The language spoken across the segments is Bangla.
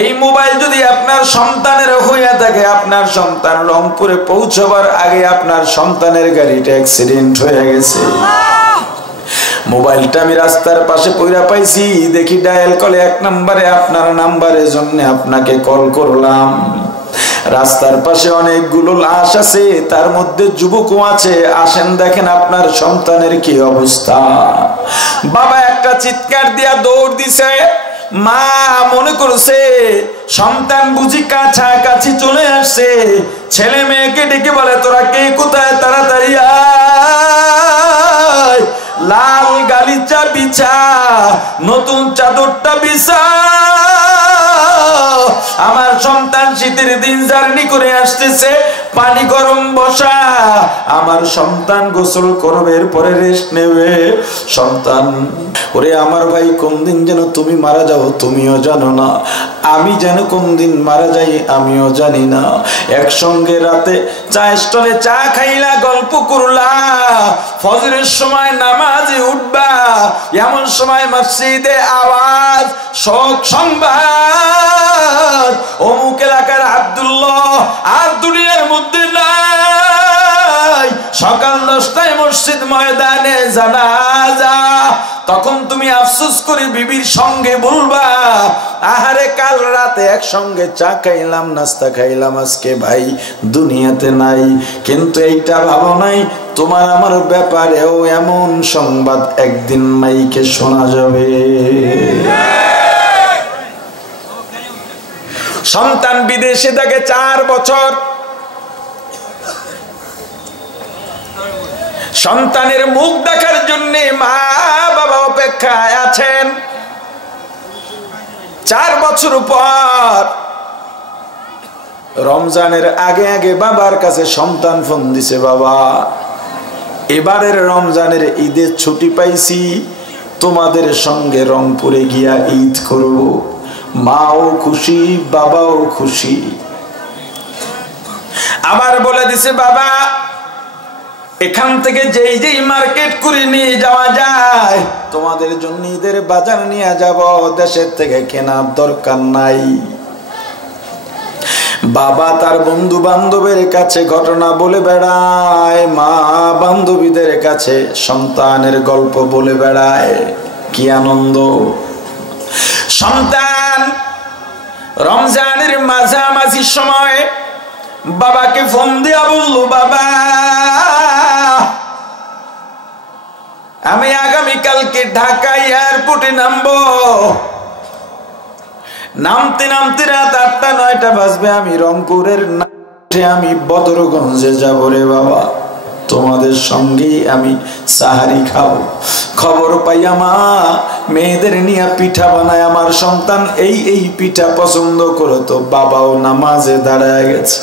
এই মোবাইল যদি আপনার সন্তানের হইয়া থাকে, আপনার সন্তান রংপুরে পৌঁছবার আগে আপনার সন্তানের গাড়িটা অ্যাক্সিডেন্ট হয়ে গেছে। মোবাইলটা আমি রাস্তার পাশে পইরা পাইছি, দেখি ডায়াল কলে 1 নম্বরে আপনার নাম্বারের জন্য আপনাকে কল করলাম। রাস্তার পাশে অনেকগুলো লাশ আছে, তার মধ্যে যুবকও আছে। আসেন দেখেন আপনার সন্তানের কি অবস্থা। বাবা একটা চিৎকার দিয়া দৌড় দিছে। মা মনে করছে সন্তান বুঝি কাছাকাছি চলে আসছে। ছেলে মেয়েকে ডেকে বলে, তোরা কে কোথায়, তাড়াতাড়ি আয়, লাল গালিচা বিছা, নতুন চাদরটা বিছা, আমার সন্তান শীতের দিন জার্নি করে আসতেছে, পানি গরম বসা, আমার সন্তান গোসল করবে, এরপরে রেস্ট নেবে। সন্তান, ওরে আমার ভাই, কোন দিন যেন তুমি মারা যাও তুমিও জানো না, আমি যেন কোন দিন মারা যাই আমিও জানি না। একসঙ্গে রাতে চা স্টলে চা খাইলা, গল্প করলা, ফজরের সময় নামাজে উঠবা, এমন সময় মসজিদে আওয়াজ, শোক সংবাদ, অমুক এলাকার আব্দুল্লাহ আর দুনিয়ার মধ্যে নাই, সকাল 10টায় মসজিদ ময়দানে জানাজা। তখন তুমি আফসোস করে বিবির সঙ্গে বলবা, আহারে কাল রাতে একসঙ্গে চা খাইলাম, নাস্তা খাইলাম, আজকে ভাই দুনিয়াতে নাই। কিন্তু এইটা ভাবো নাই তোমার আমার ব্যাপারেও এমন সংবাদ একদিন মাইকে শোনা যাবে। সন্তান বিদেশে থাকে 4 বছর, সন্তানের মুখ দেখার জন্য মা বাবা অপেক্ষায় আছেন। 4 বছর পর রমজানের আগে আগে বাবার কাছে সন্তান ফোন দিছে, বাবা এবারের রমজানের ঈদের ছুটি পাইছি, তোমাদের সঙ্গে রংপুরে গিয়া ঈদ করব। মাও খুশি, বাবাও খুশি। আবার বলে দিছে, বাবা এখান থেকে যেই যেই মার্কেট করে নিয়ে যাওয়া যায় তোমাদের জন্য ঈদের বাজার নিয়ে যাব, দেশের থেকে কেনার দরকার নাই। বাবা তার বন্ধু বান্ধবের কাছে ঘটনা বলে বেড়ায়, মা বান্ধবীদের কাছে সন্তানের গল্প বলে বেড়ায়। কি আনন্দ! সন্তান রমজানের মাঝামাঝি সময় বাবাকে ফোন দিয়া বলল, বাবা আমি আগামীকালকে ঢাকা এয়ারপোর্টে নামবো। নামতে নামতে রাত 8টা-9টা বাজবে, আমি রংপুরের আমি বদরগঞ্জে যাব রে বাবা, তোমাদের সঙ্গেই আমি সাহারি খাবো। খবর পাইয়া মা মেয়েদের নিয়ে পিঠা বানায়, আমার সন্তান এই এই পিঠা পছন্দ করে, তো বাবাও নামাজে দাঁড়ায় গেছে,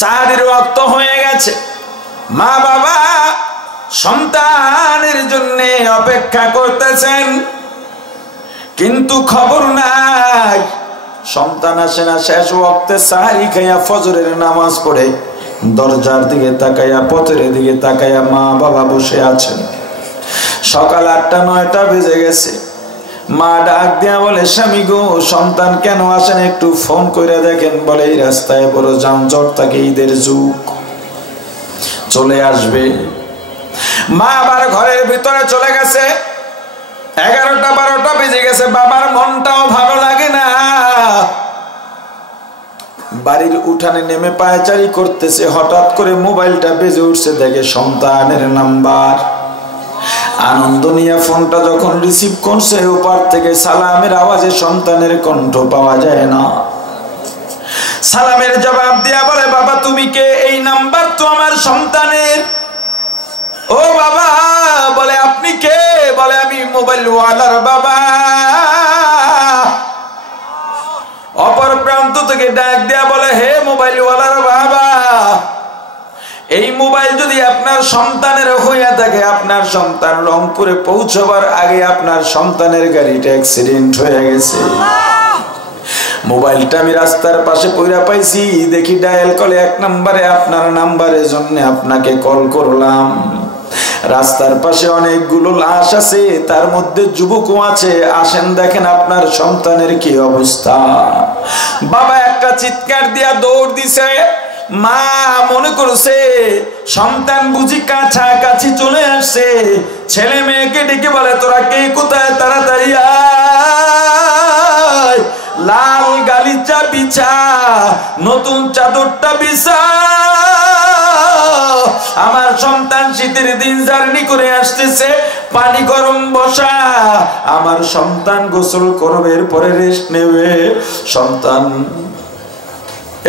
সাহারির ওয়াক্ত হয়ে গেছে। মা বাবা সন্তানের জন্য অপেক্ষা করতেছেন, কিন্তু খবর নাই সন্তান আসে না। শেষ ওয়াক্তে সাহারি খাইয়া ফজরের নামাজ পড়ে দরজার দিকে তাকাইয়া, পথের দিকে তাকাইয়া মা বাবা বসে আছেন। সকাল 8টা-9টা বেজে গেছে। মা ডাক দিয়া বলে, স্বামী গো, সন্তান কেন আসেন, একটু ফোন করে দেখেন। বলে, এই রাস্তায় বড় যানজট থাকে, ঈদের যুগ, চলে আসবে। মা আবার ঘরের ভিতরে চলে গেছে। 11টা-12টা বেজে গেছে। বাবার মনটাও ভালো লাগে না। বাড়ির উঠানে নেমে পায়চারি করতেছে, হঠাৎ করে মোবাইলটা বেজে উঠছে, দেখে সন্তানের নাম্বার। আনন্দ নিয়ে ফোনটা যখন রিসিভ করছে, ওপার থেকে সালামের আওয়াজে সন্তানের কণ্ঠ পাওয়া যায় না। সালামের জবাব দিয়া বলে, বাবা তুমি কে? এই নাম্বার তো আমার সন্তানের। ও বাবা, বলে আপনি কে? বলে আমি মোবাইল ওয়ালার বাবা। অপর প্রান্ত থেকে ডাক দেয়া বলে, হে মোবাইল ওয়ালার বাবা, এই মোবাইল যদি আপনার সন্তানের হইয়া থাকে, আপনার সন্তান রংপুরে পৌঁছবার আগে আপনার সন্তানের গাড়িটা অ্যাক্সিডেন্ট হয়ে গেছে। মোবাইলটা আমি রাস্তার পাশে পইরা পাইছি, দেখি ডায়াল কলে 1 নম্বরে আপনার নাম্বারের জন্য আপনাকে কল করলাম। রাস্তার পাশে অনেকগুলো লাশ আছে, তার মধ্যে যুবকও আছে। আসেন দেখেন আপনার সন্তানের কি অবস্থা। বাবা একটা চিৎকার দিয়া দৌড় দিছে। মা মনে করছে সন্তান বুঝি কাছাকাছি চলে আসছে, ছেলে মেয়েকে ডেকে বলে তোরা কে কোথায়, তাড়াতাড়ি আয়, লাল গালিচা বিছা, নতুন চাদরটা বিছা, আমার সন্তান শীতের দিন জার্নি করে আসতেছে, পানি গরম বসা, আমার সন্তান গোসল করবে, এরপরে রেস্ট নেবে। সন্তান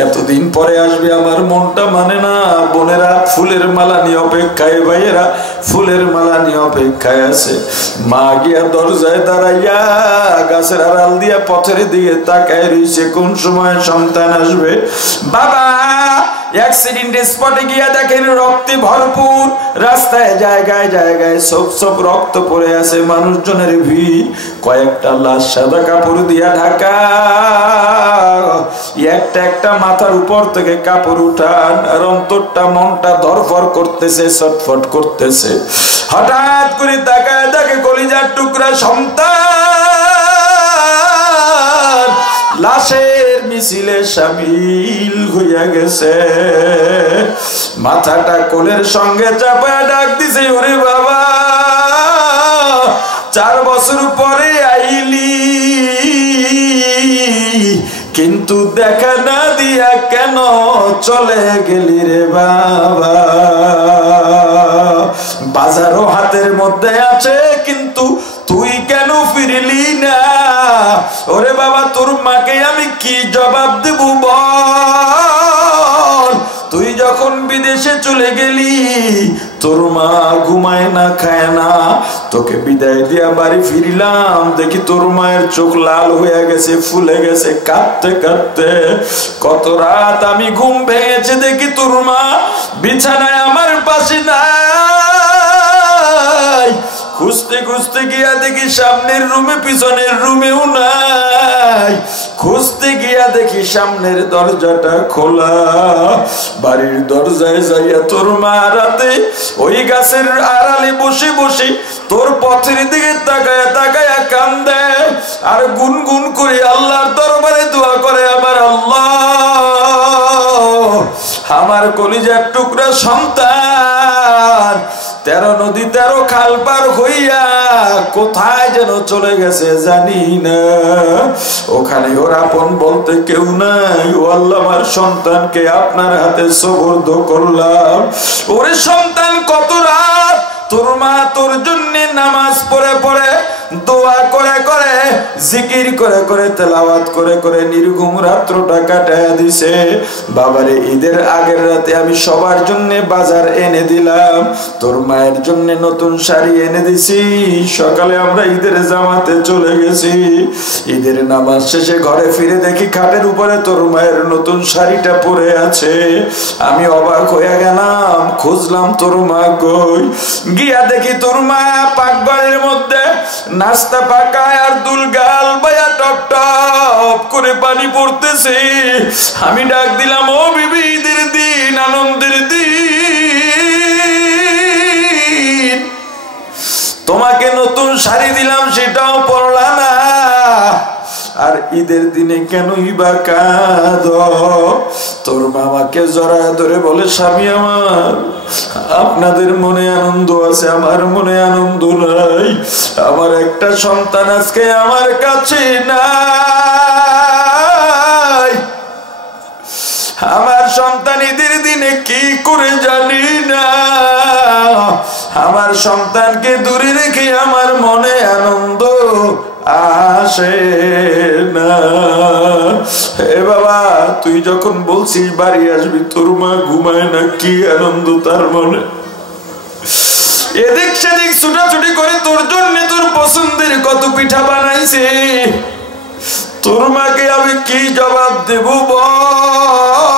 এতদিন পরে আসবে, আমার মনটা মানে না। বোনেরা ফুলের মালা নিয়ে অপেক্ষায়, ভাইয়েরা ফুলের মালা নিয়ে অপেক্ষায় আছে। মা গিয়া দরজায় দাঁড়াইয়া গাছের আড়াল দিয়া পথের দিকে তাকায় রইছে, কোন সময় সন্তান আসবে। বাবা অ্যাক্সিডেন্ট স্পটে গিয়া দেখেন রক্তে ভরপুর, রাস্তায় জায়গায় জায়গায় সব সব রক্ত পড়ে আছে, মানুষজনের ভিড়। কয়েকটা লাশ সাদা কাপড় দিয়া ঢাকা, একটা একটা মাথার উপর থেকে কাপড় উঠান, আর অন্তরটা মনটা ধরফর করতেছে, ছটফট করতেছে। হঠাৎ করে তাকায় দেখে কলিজার টুকরা সন্তান লাশের মিছিলে শামিল হইয়া গেছে। মাথাটা কোলের সঙ্গে চাপায় ডাক দিছে, ওরে বাবা 4 বছর পরে আইলি, কিন্তু দেখা না দিয়া কেন চলে গেলি রে বাবা। বাজারও হাতের মধ্যে আছে, কিন্তু তুই কেন ফিরলি না? ওরে বাবা তোর মাকে আমি কি জবাব দেব বল? তুই যখন বিদেশে চলে গেলি তোর মা ঘুমায় না, খায় না, তোকে বিদায় দিয়া বাড়ি ফিরলাম, দেখি তোর মায়ের চোখ লাল হয়ে গেছে, ফুলে গেছে, কাঁদতে কাঁদতে। কত রাত আমি ঘুম ভেঙেছে, দেখি তোর মা বিছানায় আমার পাশে নাই। খুঁজতে খুঁজতে গিয়া দেখি সামনের রুমে, পিছনের রুমেও নাই। খুঁজতে গিয়া দেখি সামনের দরজাটা খোলা। বাড়ির দরজায় যাইয়া তোর মা রাতে ওই গাছের আড়ালে বসে বসে তোর পথের দিকে তাকায়া তাকায়া কান্দে, আর গুনগুন করে আল্লাহর দরবারে দোয়া করে, আমার আল্লাহ আমার কলিজার টুকরা সন্তান 13 নদী 13 খাল পার হইয়া কোথায় যেন চলে গেছে জানি না, ওখানে ওর আপন বলতে কেউ নাই। ও আল্লাহ আমার সন্তানকে আপনার হাতে সুপর্দ করলাম। ওরে সন্তান কত রাত তোর মা তোর জন্য নামাজ পড়ে পড়ে, দোয়া করে করে, জিকির করে করে, তেলাওয়াত করে করে নির্ঘুম রাত্রটা কাটায়া দিছে। বাবারে ঈদের আগের রাতে আমি সবার জন্য বাজার এনে দিলাম, তোর মায়ের জন্য নতুন শাড়ি এনে দিছি। সকালে আমরা ঈদের জামাতে চলে গেছি। ঈদের নামাজ শেষে ঘরে ফিরে দেখি খাটের উপরে তোর মায়ের নতুন শাড়িটা পরে আছে। আমি অবাক হয়ে গেলাম, খুঁজলাম তোর মা কই। গিয়া দেখি তোর মা পাকঘরের মধ্যে নাস্তা পাকায় আর দুল গাল বায়া টপ টপ করে পানি পড়তেছে। আমি ডাক দিলাম, ও বিবি ঈদের দিন, আনন্দের দিন, তোমাকে নতুন শাড়ি দিলাম সেটাও পরলা না, আর ঈদের দিনে কেনই বা কাঁদো? তোর মামাকে জড়ায় ধরে বলে, স্বামী আমার, আপনাদের মনে আনন্দ আছে, আমার মনে আনন্দ নাই। আমার একটা সন্তান আজকে আমার কাছে নাই। আমার সন্তান ঈদের দিনে কি করে জানি না। আমার সন্তানকে দূরে রেখে আমার মনে আনন্দ আসে না। হে বাবা, তুই যখন বলছিস বাড়ি আসবি, তোর মা ঘুমায় না, কি আনন্দ তার মনে। এদিক সেদিক ছুটাছুটি করে তোর জন্য তোর পছন্দের কত পিঠা বানাইছে, তোর মাকে আমি কি জবাব দেব বল?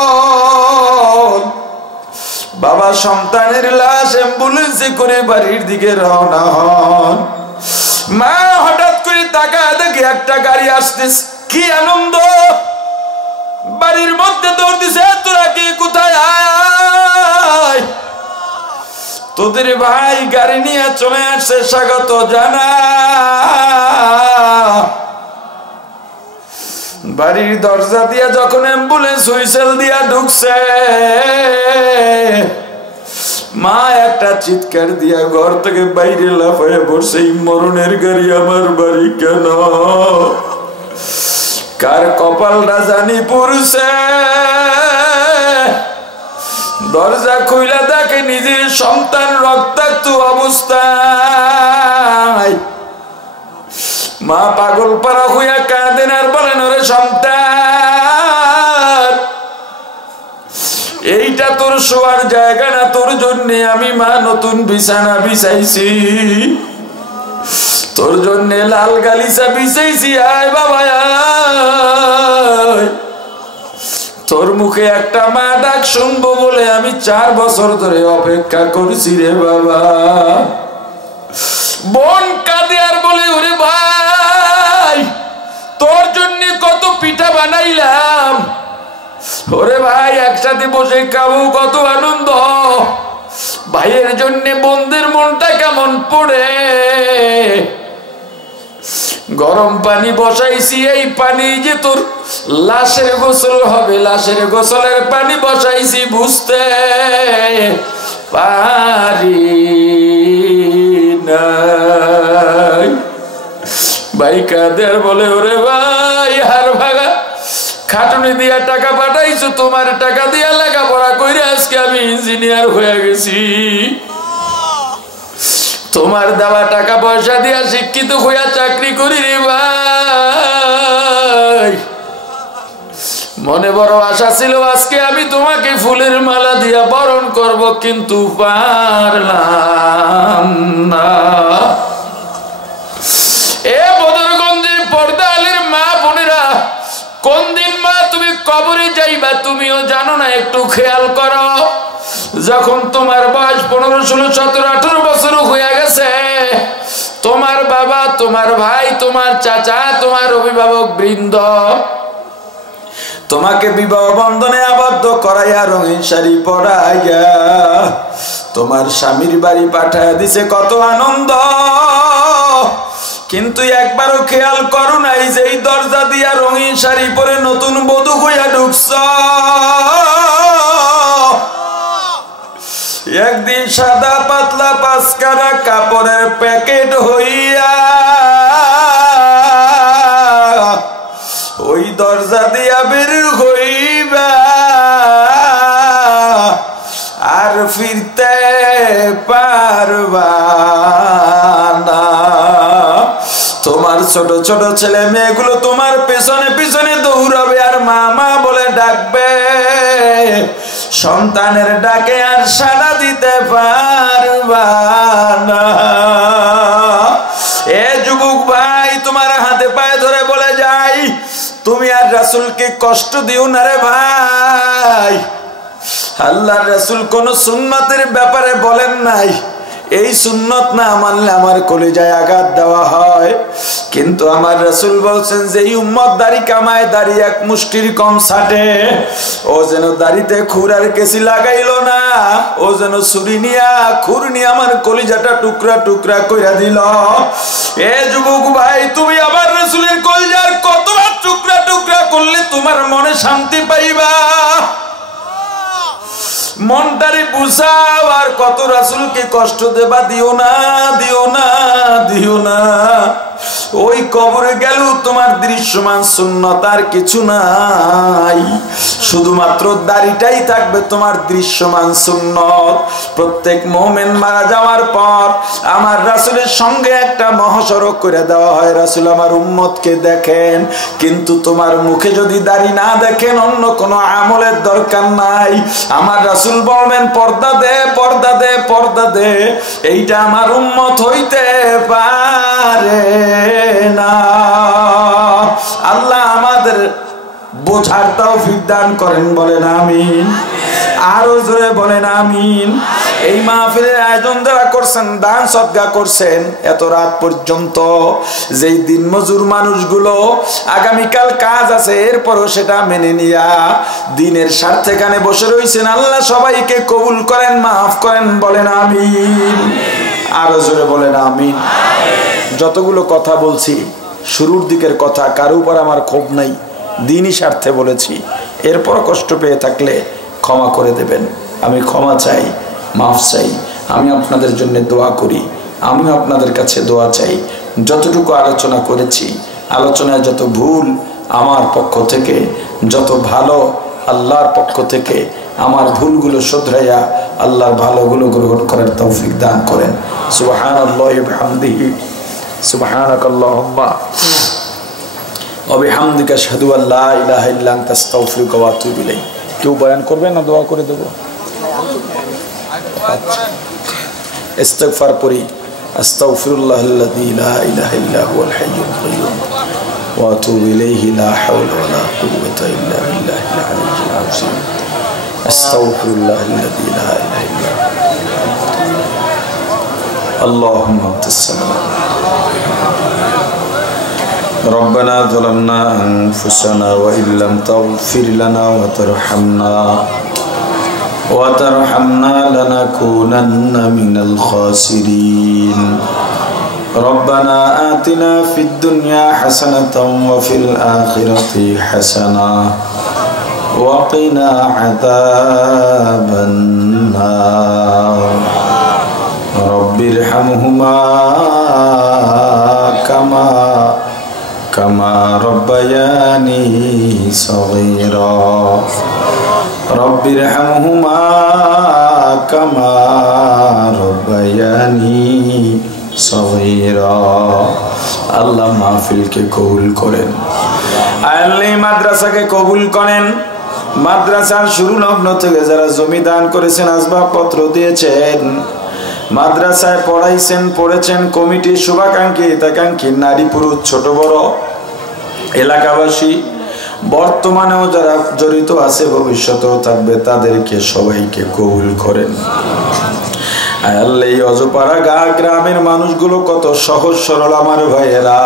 বাবা সন্তানের লাশ অ্যাম্বুলেন্সে করে বাড়ির দিকে রওনা হন। মা হঠাৎ করে তাকায় দেখে একটা গাড়ি আসতেছে, কি আনন্দ! বাড়ির মধ্যে দৌড় দিছে, তোরা কি কোথায় আয়? তোদের ভাই গাড়ি নিয়ে চলে আসছে, স্বাগত জানা। বাড়ির দরজা দিয়া যখন অ্যাম্বুলেন্স হুইসেল দিয়া ঢুকছে, মা একটা চিৎকার দিয়া ঘর থেকে বাইরে লাফাইয়া পড়ছে, এই মরণের গাড়ি আমার বাড়ি কেন? কার কপালটা জানি পড়ছে। দরজা খুইলা দেখে নিজের সন্তান রক্তাক্ত অবস্থায়। মা পাগল পারা হইয়া কাঁদেন আর বলেন, ওরে সন্তান, এইটা তোর শোয়ার জায়গা না, তোর জন্য আমি মা নতুন বিছানা বিছাইছি, তোর জন্য লাল গালিচা বিছাইছি। আয় বাবা আয়, তোর মুখে একটা মা ডাক শুনবো বলে আমি 4 বছর ধরে অপেক্ষা করছি রে বাবা। বোন কাঁদে আর বলে, ওরে ভাই, তোর জন্য কত পিঠা বানাইলাম, ওরে ভাই একসাথে বসে খাবো, কত আনন্দ। ভাইয়ের জন্য বোনদের মনটা কেমন পড়ে। গরম পানি বসাইছি, এই পানি যে তোর লাশের গোসল হবে, লাশের গোসলের পানি বসাইছি, বুঝতে পারি নাই। ভাই কাদের বলে, ওরে ভাই হার ভাগা, খাটুনি দিয়া টাকা পাঠাইছো, তোমার টাকা দিয়া লেখাপড়া কইরা আজকে আমি ইঞ্জিনিয়ার হয়ে গেছি, তোমার দেওয়া টাকা পয়সা দিয়া শিক্ষিত হইয়া চাকরি করি রে ভাই। মনে বড় আশা ছিল আজকে আমি তোমাকে ফুলের মালা দিয়া বরণ করব, কিন্তু পারলাম না। এ বদরগঞ্জের পর্দা আলীর মা বোনেরা, কোন দিন মা তুমি কবরে যাইবা তুমিও জানো না, একটু খেয়াল করো। যখন তোমার বয়স 15, 16, 17, 18 বছর হয়ে গেছে, তোমার বাবা, তোমার ভাই, তোমার চাচা, তোমার অভিভাবক বৃন্দ তোমাকে বিবাহ বন্ধনে আবদ্ধ করাইয়া রঙিন শাড়ি পরাইয়া তোমার স্বামীর বাড়ি পাঠাইয়া দিছে, কত আনন্দ। কিন্তু একবারও খেয়াল করো নাই যে এই দরজা দিয়া রঙিন শাড়ি পরে নতুন বধূ হইয়া ঢুকছ, একদিন সাদা পাতলা 5 কারা কাপড়ের প্যাকেট হইয়া ওই দরজা দিয়া বের হইবা, আর ফিরতে পারবা না। তোমার ছোট ছোট ছেলে মেয়েগুলো তোমার পেছনে পেছনে দৌড়াবে আর মামা বলে ডাকবে, সন্তানের ডাকে আর সাড়া দিতে পারবা না। এ যুবক ভাই, তোমার হাতে পায়ে ধরে বলে যাই, তুমি আর রাসূলকে কষ্ট দিও না রে ভাই। আল্লাহর রাসূল কোন সুন্নতের ব্যাপারে বলেন নাই এই সুন্নত না মানলে আমার কলিজায় আঘাত দেওয়া হয়, কিন্তু আমার রাসূল বলছেন যে এই উম্মত দাড়ি কামায়, দাড়ি এক মুষ্টির কম ছাটে, ও যেন দাড়িতে খুর আর কেসি লাগাইলো না, ও যেন ছুরি নিয়া খুর নিয়ে আমার কলিজাটা টুকরা টুকরা কইরা দিল। এ যুবক ভাই, তুমি আবার রাসূলের কলিজার কতবার টুকরা টুকরা করলে তোমার মনে শান্তি পাইবা? মনটারে বুঝাও, আর কত রাসূলকে কষ্ট দেবা, দিও না, দিও না, দিও না। ওই কবরে গেলেও তোমার দৃশ্যমান সুন্নত আর কিছু নাই, শুধুমাত্র দাড়িটাই থাকবে তোমার দৃশ্যমান সুন্নত। প্রত্যেক মুমিন মারা যাওয়ার পর আমার রাসূলের সঙ্গে একটা মহাসড়ক করে দেওয়া হয়, রাসূল আমার উম্মতকে দেখেন, কিন্তু তোমার মুখে যদি দাড়ি না দেখেন অন্য কোনো আমলের দরকার নাই। আমার রাসূল বলবেন, পর্দা দে, পর্দা দে, পর্দা দে, এইটা আমার উম্মত হইতে পারে না। আল্লাহ আমাদের বোঝার তৌফিক দান করেন, বলেন আমিন। আরো জোরে বলেন আমিন। এই মাহফিলের আয়োজন যারা করছেন, দান সদকা করছেন এত রাত পর্যন্ত, যেই দিন মজুর মানুষগুলো আগামীকাল কাজ আছে এরপরও সেটা মেনে নিয়া দিনের স্বার্থে এখানে বসে রয়েছেন, আল্লাহ সবাইকে কবুল করেন, মাফ করেন, বলেন আমিন। আরো জোরে বলেন আমিন। যতগুলো কথা বলছি শুরুর দিকের কথা, কারো উপর আমার ক্ষোভ নাই, দিনই স্বার্থে বলেছি। এরপর কষ্ট পেয়ে থাকলে ক্ষমা করে দেবেন। আমি ক্ষমা চাই, মাফ চাই। আমি আপনাদের জন্য দোয়া করি, আমিও আপনাদের কাছে দোয়া চাই। যতটুকু আলোচনা করেছি, আলোচনায় যত ভুল আমার পক্ষ থেকে, যত ভালো আল্লাহর পক্ষ থেকে, আমার ভুলগুলো শুধরাইয়া আল্লাহর ভালোগুলো গ্রহণ করার তৌফিক দান করেন। সুবহানাল্লাহি ওয়া বিহামদিহি, সুবহানাকাল্লাহুম্মা ওয়া বিহামদিকা আশহাদু আল্লা ইলাহা ইল্লা আনতা আস্তাগফিরুকা ওয়া আতুবু ইলাইক। কেউ বয়ান করবে না, দোয়া করে দেব। ইস্তিগফার পড়ি। আস্তাগফিরুল্লাহাল্লাযী লা ইলাহা ইল্লা হুয়াল হাইয়ুল কাইয়্যুম ওয়া আতুবু ইলাইহি লা হাওলা ওয়া লা কুওয়াতা ইল্লা বিল্লাহিল আলিয়্যিল আযীম। আস্তাগফিরুল্লাহাল্লাযী লা ইলাহা ইল্লা হুয়া। আল্লাহুম্মা আনতাস সালাম। ربنا ظلمنا أنفسنا وإن لم تغفر لنا وترحمنا لنكونن من الخاسرين. ربنا آتنا في الدنيا حسنة وفي الآخرة حسنة وقنا عذاب النار. رب ارحمهما كما ربياني صغيرا. رب ارحمهما كما ربياني صغيرا. আল্লাহ মাহফিলকে কবুল করেন, আল্লাহ মাদ্রাসাকে কবুল করেন। মাদ্রাসার শুরু লগ্ন থেকে যারা জমি দান করেছেন, আসবাবপত্র দিয়েছেন, মাদ্রাসায় পড়াইছেন, পড়েছেন, কমিটির শুভাকাঙ্ক্ষী হিতাকাঙ্ক্ষী নারী পুরুষ ছোট বড় এলাকাবাসী, বর্তমানেও যারা জড়িত আছে ভবিষ্যতেও থাকবে, তাদেরকে সবাইকে কবুল করেন। আল্লাহ এই অজপাড়া গ্রামের মানুষগুলো কত সহজ সরল আমার ভাইয়েরা,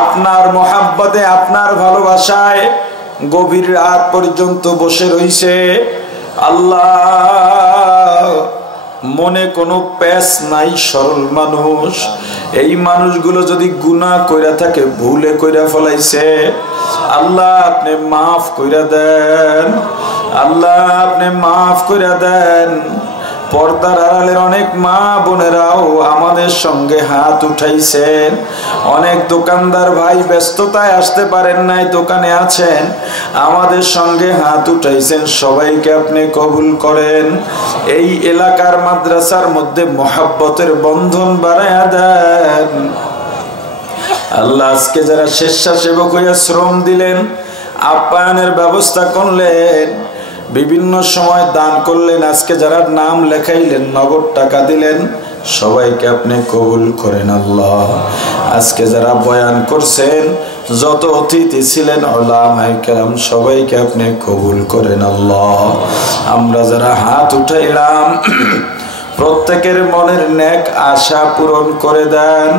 আপনার মহাব্বতে আপনার ভালোবাসায় গভীর রাত পর্যন্ত বসে রইছে। আল্লাহ মনে কোনো প্যাস নাই, সরল মানুষ। এই মানুষগুলো যদি গুনাহ কইরা থাকে, ভুলে কইরা ফলাইছে, আল্লাহ আপনি মাফ কইরা দেন, আল্লাহ আপনি মাফ কইরা দেন। পর্দার আড়ালের অনেক মা বোনেরাও আমাদের সঙ্গে হাত উঠাইছেন। অনেক দোকানদার ভাই ব্যস্ততায় আসতে পারেন নাই, দোকানে আছেন, আমাদের সঙ্গে হাত উঠাইছেন। সবাইকে আপনি কবুল করেন। এই এলাকার মাদ্রাসার মধ্যে মহাব্বতের বন্ধন বাড়ায়া দেন। আল্লাহ আজকে যারা স্বেচ্ছাসেবক হইয়া শ্রম দিলেন, আপ্যায়নের ব্যবস্থা করলেন, বিভিন্ন সময় দান করলেন, আজকে যারা নাম লেখাইলেন, নগদ টাকা দিলেন, সবাইকে আপনি কবুল করেন আল্লাহ। আজকে যারা বয়ান করছেন, যত অতিথি ছিলেন উলামায়ে কেরাম, সবাইকে আপনি কবুল করেন আল্লাহ। আমরা যারা হাত উঠাইলাম, প্রত্যেকের মনের নেক আশা পূরণ করে দেন।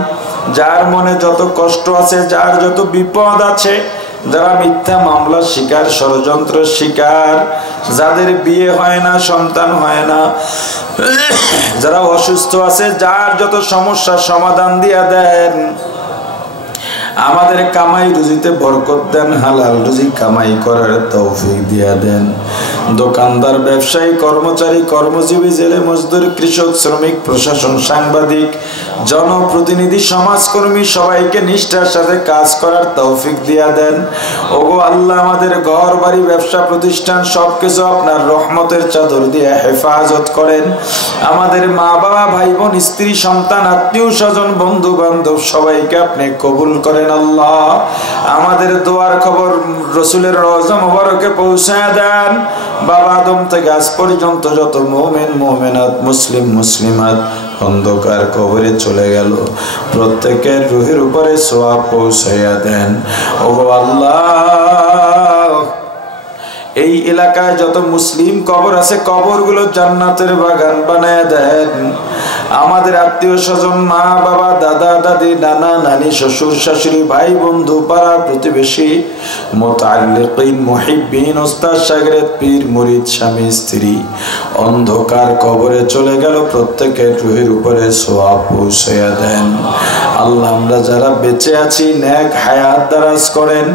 যার মনে যত কষ্ট আছে, যার যত বিপদ আছে, যারা মিথ্যা মামলা শিকার, ষড়যন্ত্র শিকার, যাদের বিয়ে হয় না, সন্তান হয় না, যারা অসুস্থ আছে, যার যত সমস্যার সমাধান দিয়া দেন। আমাদের কামাই রুজিতে বরকত দেন, হালাল রুজি কামাই করার তৌফিক দিয়া দেন। দোকানদার, ব্যবসায়ী, কর্মচারী, কর্মজীবী, জেলে মজদুর, কৃষক, শ্রমিক, প্রশাসন, সাংবাদিক, জনপ্রতিনিধি, সমাজকর্মী, সবাইকে নিষ্ঠার সাথে কাজ করার তৌফিক দিয়া দেন। ওগো আল্লাহ, আমাদের ঘর বাড়ি, ব্যবসা প্রতিষ্ঠান সবকিছু আপনার রহমতের চাদর দিয়ে হেফাজত করেন। আমাদের মা বাবা, ভাই বোন, স্ত্রী, সন্তান, আত্মীয় স্বজন, বন্ধু বান্ধব, সবাইকে আপনি কবুল করেন আল্লাহ। আমাদের দোয়ার খবর রসুলের রওজা মুবারকে পৌঁছায় দেন। বাবা আদম থেকে আজ পর্যন্ত যত মুমিন মুমিনাত, মুসলিম মুসলিমাত অন্ধকার কবরে চলে গেল, প্রত্যেকের রুহের উপরে সওয়াব পৌঁছাইয়া দেন। ওগো আল্লাহ, এই এলাকায় যত মুসলিম কবর আছে কবরগুলো জান্নাতের বাগান বানায় দেন। আমাদের আত্মীয় স্বজন, মা বাবা, দাদা দাদি, নানা নানি, শ্বশুর শাশুড়ি, ভাই বন্ধু, পাড়া প্রতিবেশী, মুতাআল্লিকিন, মুহিব্বিন, ওস্তাদ শাগিরদ, পীর মুরিদ, স্বামী স্ত্রী অন্ধকার কবরে চলে গেল, প্রত্যেকের রুহের উপরে সওয়াব পৌঁছায়া দেন। আল্লাহ আমরা যারা বেঁচে আছি নেক হায়াত দারাজ করেন,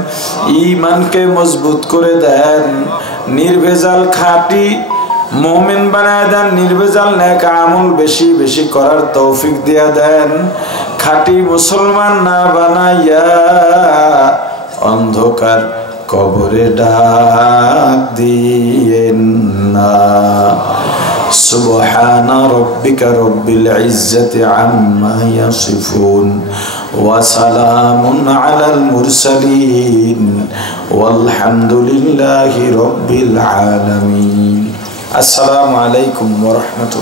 ঈমানকে মজবুত করে দেন, নির্ভেজাল খাঁটি মুমিন বানায় দেন, নির্ভেজাল নেক আমল বেশি বেশি করার তৌফিক দিয়া দেন। খাঁটি মুসলমান না বানাইয়া অন্ধকার কবরে ডাক দিয়েন না। সুবহানা রাব্বিকা রাব্বিল ইজ্জাতি আম্মা ইয়াসিফুন ওয়া সালামুন আলাল মুরসালিন ওয়ালহামদুলিল্লাহি রাব্বিল আলামিন। আসসালামু আলাইকুম ওয়া রাহমাতুল্লাহ।